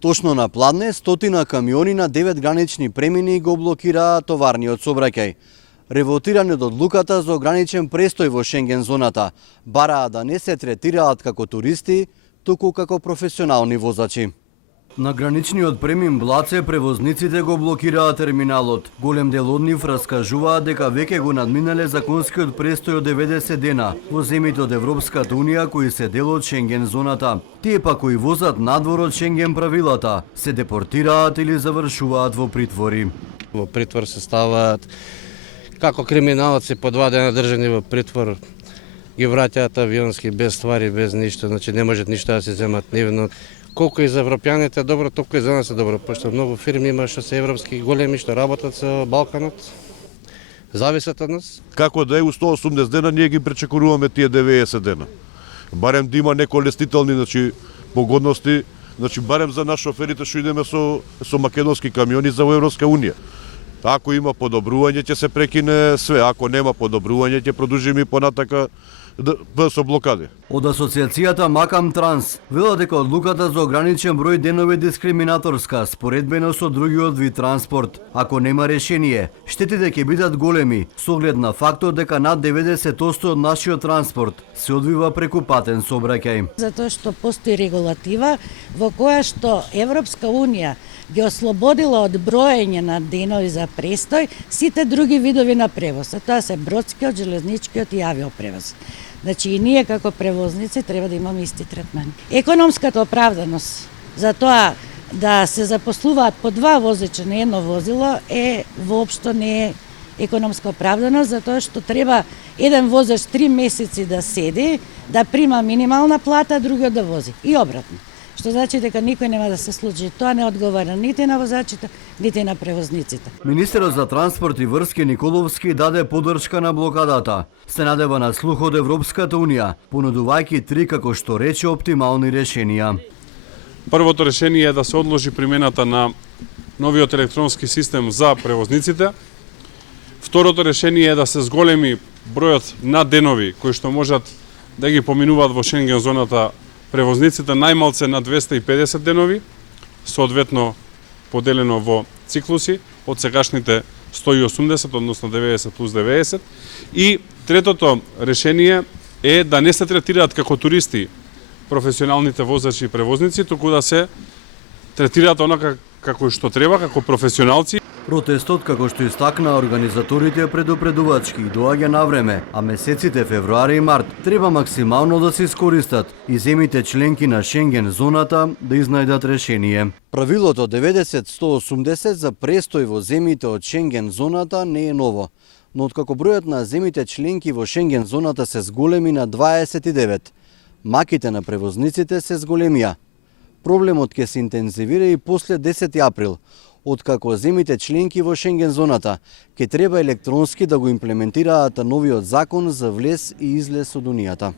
Точно на Пладне, стотина камиони на 9 гранични премини го блокираа товарниот сообраќај. Револтирани од одлуката за ограничен престој во Шенген зоната, бараа да не се третираат како туристи, туку како професионални возачи. На граничниот премин Блаце превозниците го блокираа терминалот. Голем дел од нив раскажуваат дека веќе го надминале законскиот престој од 90 дена во земјите од Европската унија кои се дел од Шенген зоната. Тие па кои возат надвор од Шенген правилата се депортираат или завршуваат во притвори. Во притвор се ставаат како криминалци по 2 дена држани во притвор. Ги враќаат авионски без ствари, без ништо, значи не можат ништо да се земат нивно. Колку и за европјаните добро, толку и за нас е добро, пошто многу фирми има што се европски големи, што работат со Балканот, зависат од нас. Како да е у 180 дена, ние ги пречекоруваме тие 90 дена. Барем да има некои лестителни погодности, барем за нас шоферите што идеме со македонски камиони за Европска унија. Ако има подобрување, ќе се прекине све. Ако нема подобрување, ќе продолжиме понатака со блокади. Од Асоциацијата Макам Транс велат дека одлуката за ограничен број денови е дискриминаторска, споредбено со другиот вид транспорт. Ако нема решение, штетите ќе бидат големи, со оглед на фактот дека над 90% од нашиот транспорт се одвива преку патен сообраќај. Затоа што постои регулатива во која што Европска унија ги ослободила од броење на денови за престој сите други видови на превоз, а тоа се бродскиот, железничкиот и авиопревоз. Значи и ние како превозници треба да имаме исти третман. Економската оправданост за тоа да се запослуваат по 2 возачи на едно возило воопшто не е економска оправданост, затоа што треба еден возач 3 месеци да седи, да прима минимална плата, другиот да вози. И обратно. Што значи дека никој нема да се случи. Тоа не одговара нити на возачите, нити на превозниците. Министерот за транспорт и врски Николовски даде поддршка на блокадата. Се надева на слух од Европската унија, понудувајќи 3 како што рече оптимални решенија. Првото решение е да се одложи примената на новиот електронски систем за превозниците. Второто решение е да се зголеми бројот на денови кои што можат да ги поминуваат во Шенген зоната превозниците најмалце на 250 денови, соодветно поделено во циклуси од сегашните 180, односно 90 плюс 90. И третото решение е да не се третираат како туристи професионалните возачи и превозници, туку да се третираат онака како што треба, како професионалци. Протестот, како што истакна организаторите, предупредувачки доаѓа на време, а месеците февруари и март треба максимално да се искористат и земите членки на Шенген зоната да изнајдат решение. Правилото 90-180 за престој во земите од Шенген зоната не е ново, но откако бројот на земите членки во Шенген зоната се зголеми на 29, маките на превозниците се зголемија. Проблемот ќе се интензивира и после 10 април, откако земите членки во Шенген зоната ќе треба електронски да го имплементираат новиот закон за влез и излез од Унијата.